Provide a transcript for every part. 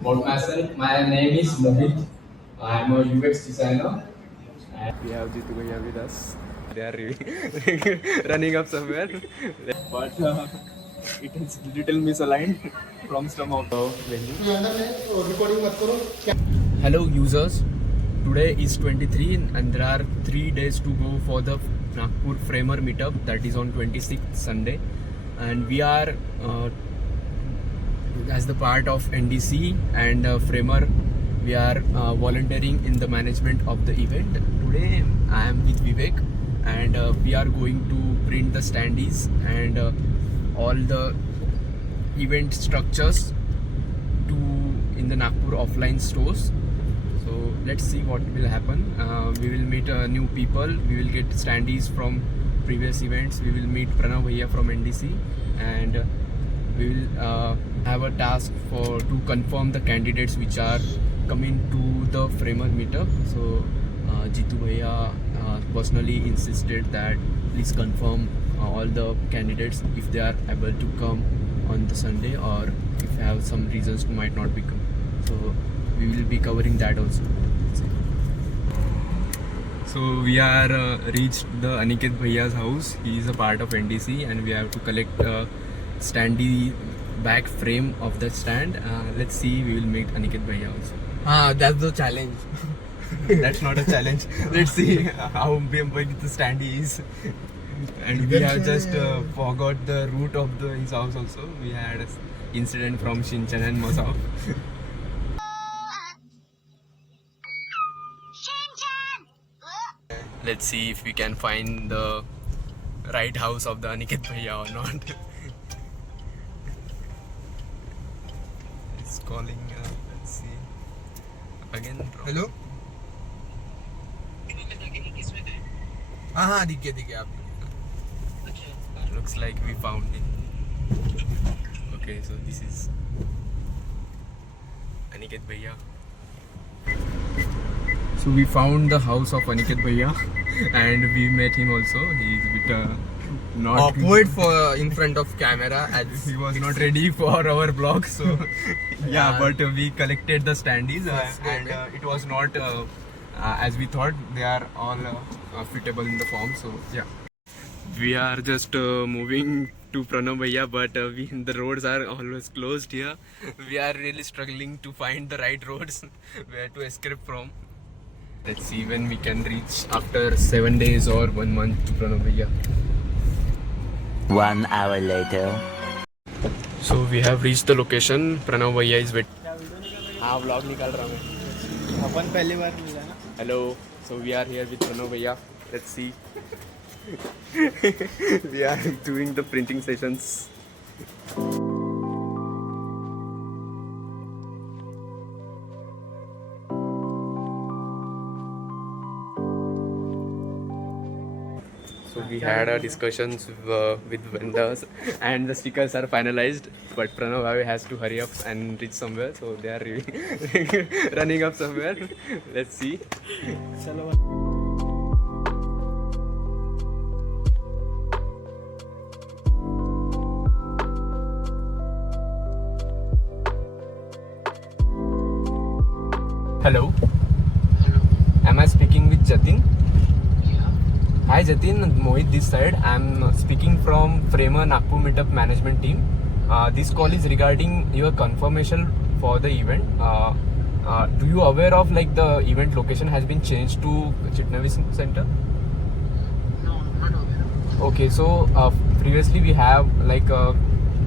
About myself, my name is Mohit. I'm a UX designer. We have Jitu with us. They are running up somewhere, but it is little misaligned from some of the venue. Hello users, today is 23 and there are 3 days to go for the Nagpur Framer meetup, that is on 26th Sunday, and we are as the part of NDC and Framer, we are volunteering in the management of the event. Today I am with Vivek and we are going to print the standees and all the event structures to in the Nagpur offline stores. So let's see what will happen. We will meet new people, we will get standees from previous events, we will meet Pranav Bhaiya from NDC, and we will have a task to confirm the candidates which are coming to the Framer meetup. So Jitu Bhaiya personally insisted that please confirm all the candidates if they are able to come on the Sunday, or if have some reasons to might not become. So we will be covering that also. So we are reached the Ankit Bhaiya's house. He is a part of NDC and we have to collect standee back frame of the stand. Let's see, we will meet Ankit Bhaiya also. That's the challenge. That's not a challenge. Let's see how big the standee is. And we have just forgot the route of his house also. We had an incident from Shinchan and Masao. Let's see if we can find the right house of the Ankit Bhaiya or not. It's calling. Let's see. Again. Hello. हाँ दिख गया आप. Looks like we found it. Okay, so this is Ankit Bhaiya. So we found the house of Ankit Bhaiya and we met him also. He is a bit not Awkward for in front of camera as he was not ready for our vlog. So yeah, but we collected the standees and it was not as we thought. They are all fitable in the form. So yeah, we are just moving to Pranav Bhaiya, but the roads are always closed here. We are really struggling to find the right roads where to escape from. Let's see when we can reach after 7 days or 1 month to Pranav Bhaiya. 1 hour later. So we have reached the location. Pranav Bhaiya is waiting. हाँ vlog निकाल रहा मैं. अपन पहली बार मिला ना. Hello. So we are here with Pranav Bhaiya. Let's see. We are doing the printing sessions. So we had our discussions with vendors and the stickers are finalized, but Pranav Bhai has to hurry up and reach somewhere, so they are running up somewhere. Let's see. Hello. Hello. Am I speaking with Jatin? Yeah. Hi Jatin, Mohit this side. I'm speaking from Framer Nagpur Meetup Management Team. This call is regarding your confirmation for the event. Do you aware of like the event location has been changed to Chitnavis Center? No, not aware. Okay, so previously we have like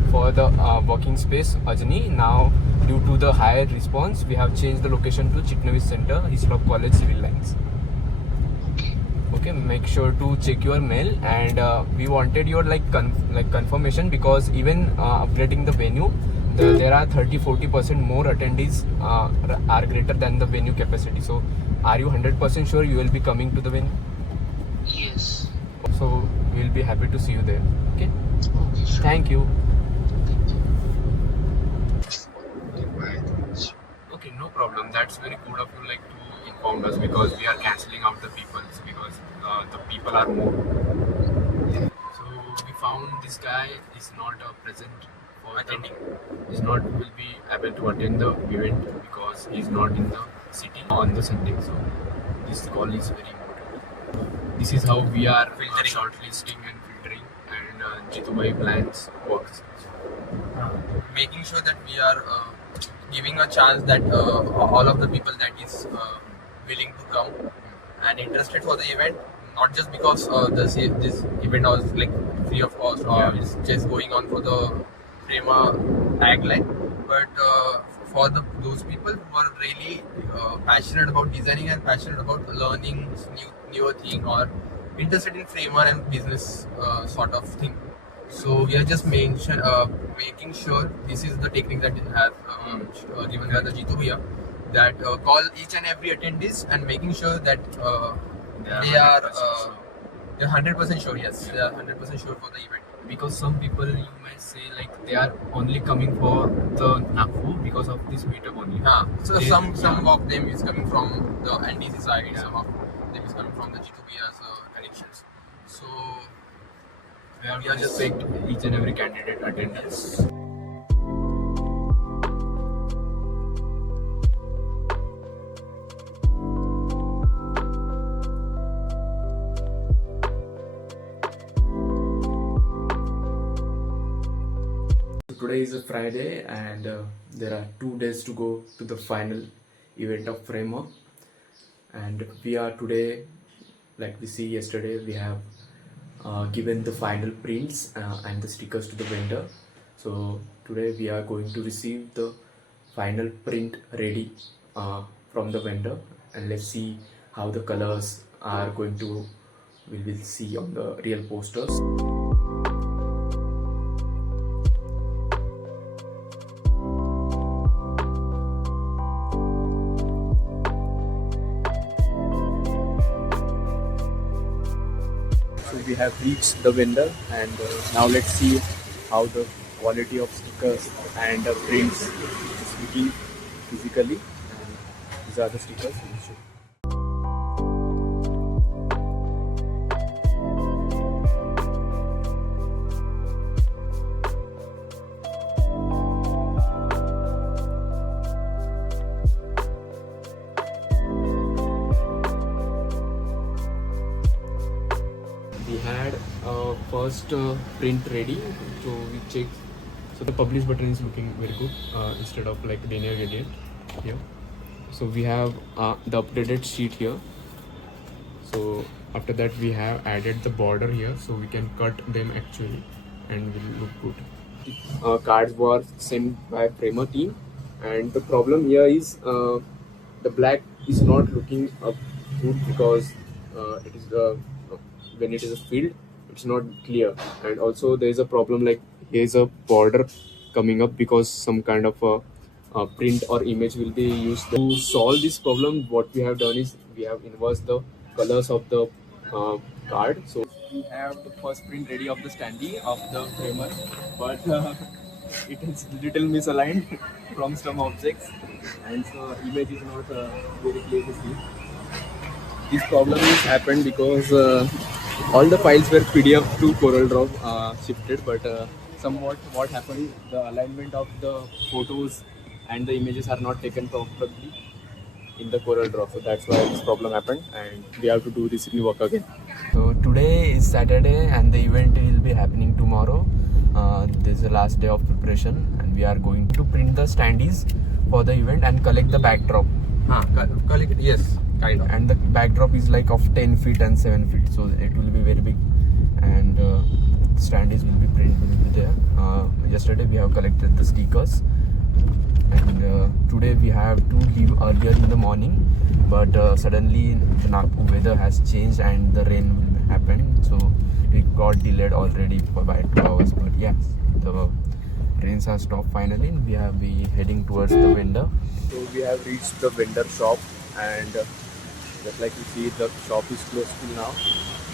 for the working space Ajni. Now due to the higher response, we have changed the location to Chitnavis Center, Hislop College Civil Lines. Okay, make sure to check your mail, and we wanted your confirmation, because even upgrading the venue, there are 30-40% more attendees are greater than the venue capacity. So are you 100% sure you will be coming to the venue? Yes. So we will be happy to see you there. Okay, Okay, sure. thank you. Bye. Okay, no problem. That's very good of you like to inform us, because we are cancelling out the people, because the people are more. So we found this guy is not present for attending. He's not will be able to attend the event because he's not in the city on the Sunday. So this call is very important. This is how we are Filtering. shortlisting and filtering, and Jitu by plans works. Making sure that we are giving a chance that all of the people that is willing to come and interested for the event, not just because this event was like free of cost or Yeah. it's just going on for the FREMA tagline, but for those people who are really passionate about designing and passionate about learning newer thing or interested in FREMA and business sort of thing. So we are just making sure this is the technique that has given by the Jitu here, that call each and every attendees and making sure that they are 100% sure. they're 100% sure. Yes, they are 100% sure for the event. Because some people you may say like they are only coming for the Nagpur because of this meetup only. So They- some of them is coming from the NDC side, Yeah. some of them is coming from the G2B's connections. So we have we are to just respect each and every candidate attendance. Today is a Friday and there are 2 days to go to the final event of Framework, and we are today, like we see yesterday, we have given the final prints and the stickers to the vendor. So today we are going to receive the final print ready from the vendor, and let's see how the colors are going to we will see on the real posters. So we have reached the vendor, and now let's see how the quality of stickers and prints is looking physically. And these are the stickers. We'll show. We had first print ready, so we checked. So the publish button is looking very good instead of like linear gradient here. So we have the updated sheet here. So after that we have added the border here, so we can cut them actually and will look good. Cards were sent by Framer team, and the problem here is the black is not looking good because it is when it is a field, it's not clear, and also there is a problem like here is a border coming up because some kind of a print or image will be used. To solve this problem, what we have done is we have inversed the colors of the card. So we have the first print ready of the standee of the framer, but it is little misaligned from some objects, and so image is not very clear to see. This problem is happened because all the files were PDF to CorelDRAW shifted, but somewhat what happened, the alignment of the photos and the images are not taken properly in the CorelDRAW, so that's why this problem happened, and we have to do this rework again. So today is Saturday and the event will be happening tomorrow. This is the last day of preparation, and we are going to print the standees for the event and collect the backdrop. collect, yes, kind of. And the backdrop is like of 10 feet and 7 feet, so it will be very big, and standees will be there. Yesterday we have collected the stickers, and today we have to leave earlier in the morning, but suddenly the Nagpur weather has changed and the rain will happen, so we got delayed already by 2 hours. But yes, the rains have stopped finally, and we have been heading towards the vendor. So we have reached the vendor shop, and just like you see, the shop is closed till now.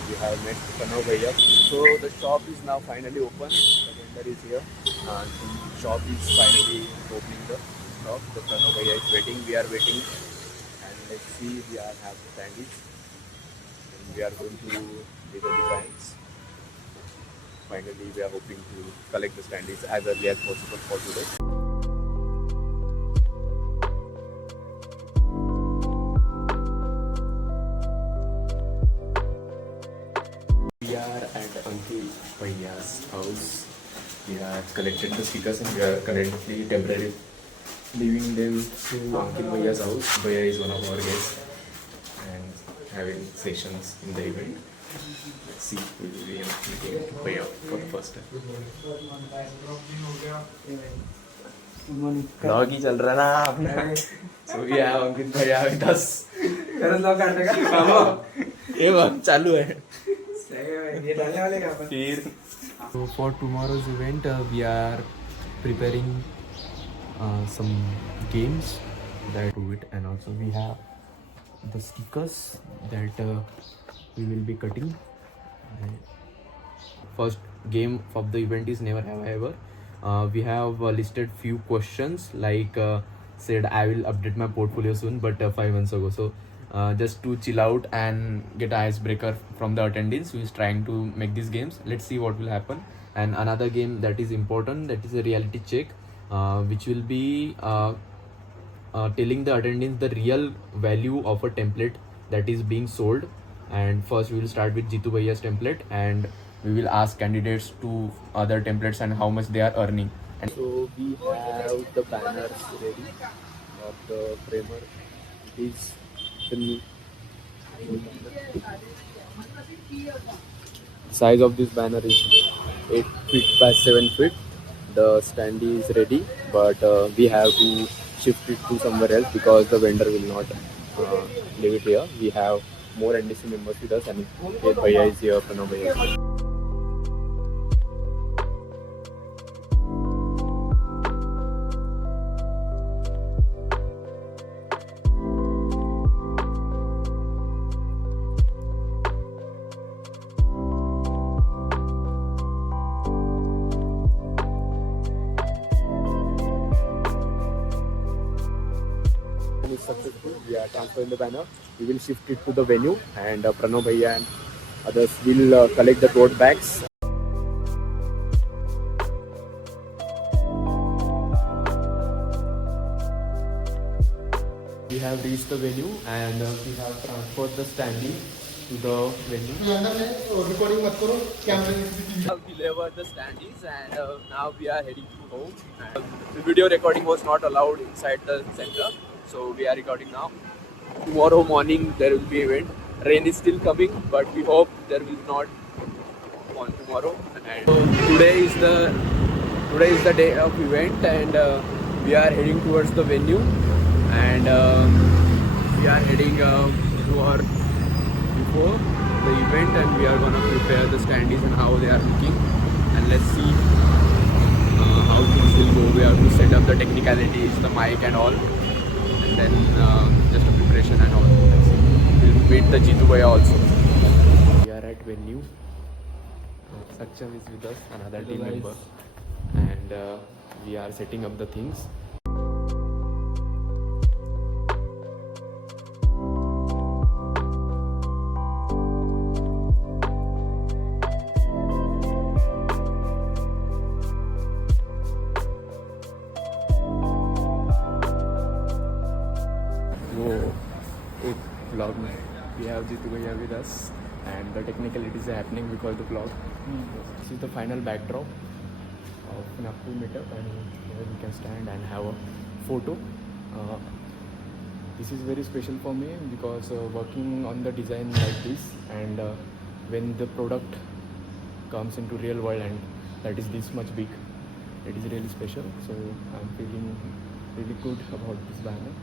We have met Kanav Bhaiya. So the shop is now finally open. The vendor is here. The shop is finally opening the shop. The Kanav Bhaiya is waiting. We are waiting. And let's see, we have the standees. And we are going to do the designs. finally we are hoping to collect the standees as early as possible for today. We are at Ankit Bhaiya's house. We have collected the stickers and we are currently temporarily leaving them to Ankit Bhaiya's house. Bhaiya is one of our guests and having sessions in the event. Let's see, we will be meeting Bhaiya for the first time. Vlog ही चल रहा ना अपना. So we have Ankit Bhaiya with us. ये वक्त चालू है. So for tomorrow's event, we are preparing some games that do it, and also we have the stickers that we will be cutting. First game of the event is Never Have I Ever. We have listed few questions like said I will update my portfolio soon, but 5 months ago. So just to chill out and get an icebreaker from the attendees who is trying to make these games. Let's see what will happen. And another game that is important, that is a reality check, which will be telling the attendees the real value of a template that is being sold. And first we will start with Jitu Bhaiya's template, and we will ask candidates to other templates and how much they are earning. And so we have the banners ready of the framer. It is the new size of this banner is 8 feet by 7 feet. The stand is ready, but we have to shift it to somewhere else because the vendor will not leave it here. We have more NDC members with us, and Bhaiya is here, Pranav Bhaiya is here. Is successful. We are transferring the banner. We will shift it to the venue, and Pranav Bhaiya and others will collect the tote bags. We have reached the venue and we have transferred the standee to the venue. We have delivered the standees and now we are heading to home. The video recording was not allowed inside the center, so we are recording now. Tomorrow morning there will be event. Rain is still coming, but we hope there will not on tomorrow. And today is the day of event, and we are heading towards the venue, and we are heading to our before the event, and we are gonna prepare the standees and how they are looking, and let's see how things will go. We have to set up the technicalities, the mic and all, and then just a preparation and all. We'll meet the Jitu Bhaiya also. We are at venue. Saksham is with us, another team member, and we are setting up the things. Vlog. We have Jitu Bhaiya with us, and the technicalities are happening because the vlog. This is the final backdrop of Nagpur meetup, and here we can stand and have a photo. This is very special for me because working on the design like this, and when the product comes into real world and that is this much big, it is really special. So I'm feeling really good about this banner.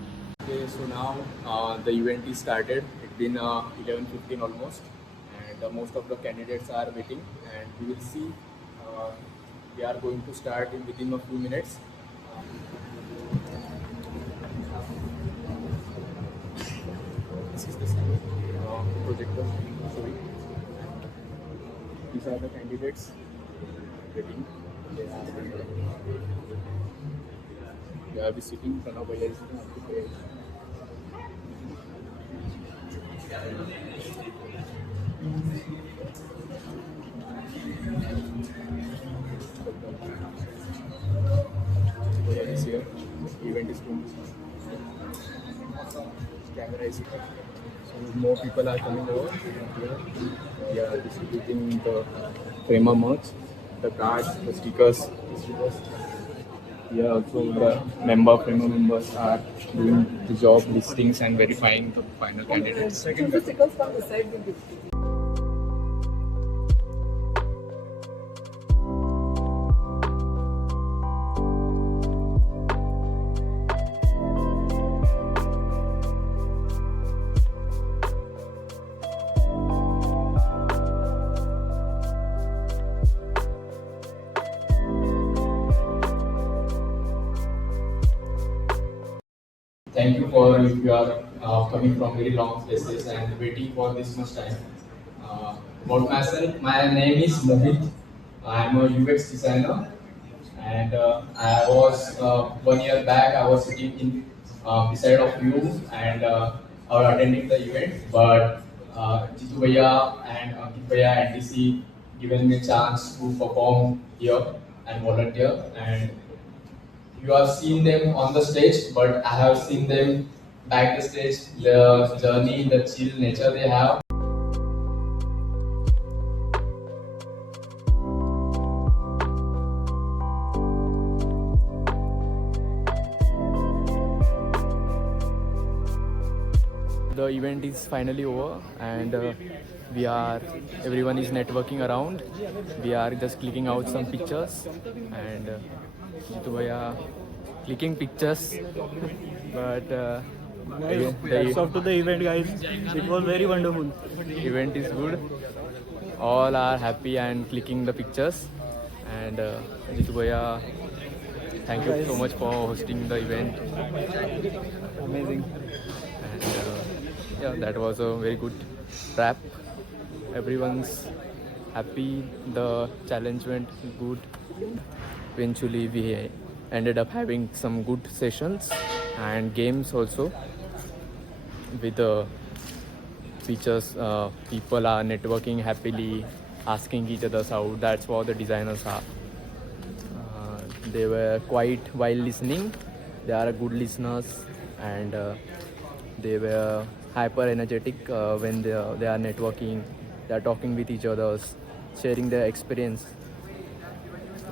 Okay, so now the event is started. It's been 11:15 almost, and most of the candidates are waiting, and we will see. We are going to start within a few minutes. This is the projector showing. These are the candidates waiting. They are sitting. Pranav Bhaiya is sitting on the page. This year, event is going. Camera is here. So more people are coming over here. We are distributing the Prema merch, the cards, the stickers. Yeah, also the Prema members are doing the job listings and verifying the final candidates. Second. Thank you for if you are coming from very long places and waiting for this much time. About myself, my name is Mohit. I am a UX designer, and I was 1 year back. I was sitting in beside of you and I was attending the event, but Jitu Bhaiya and Ankit Bhaiya and DC given me a chance to perform here and volunteer, and you have seen them on the stage, but I have seen them back the stage, the journey, the chill nature they have. The event is finally over, and everyone is networking around. We are just clicking out some pictures, and Jitu Bhaiya clicking pictures, but Hats off to the event, guys. It was very wonderful. event is good. All are happy and clicking the pictures, and Jitu Bhaiya, thank you so much for hosting the event. Amazing. And yeah, that was a very good wrap. Everyone's happy. The challenge went good. Eventually, we ended up having some good sessions and games also with the features. People are networking happily, asking each other out. That's what the designers are. They were quiet while listening. They are good listeners, and they were hyper energetic when they are networking. They are talking with each other, sharing their experience.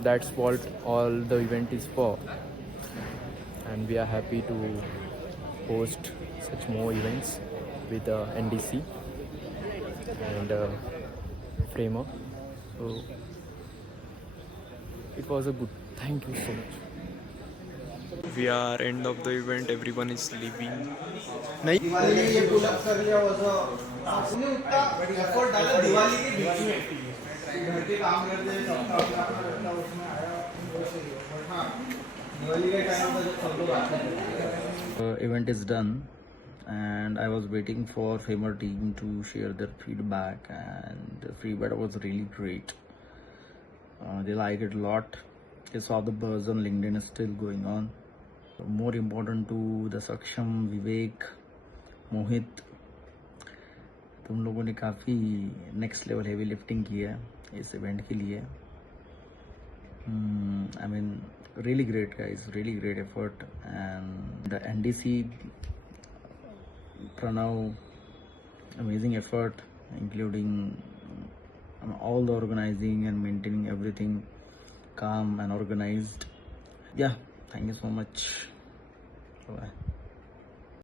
That's what all the event is for, and we are happy to host such more events with NDC and Framer. So it was a good. Thank you so much. We are end of the event. Everyone is leaving. Event is done, and I was waiting for Famer team to share their feedback, and the feedback was really great. They like it a lot. They saw the buzz on LinkedIn is still going on. More important to the Saksham, Vivek, Mohit, तुम लोगों ने काफ़ी next level heavy lifting की है इस event के लिए. I mean, really great guys, really great effort, and the NDC Pranav, amazing effort, including all the organizing and maintaining everything calm and organized. Yeah, thank you so much. Bye.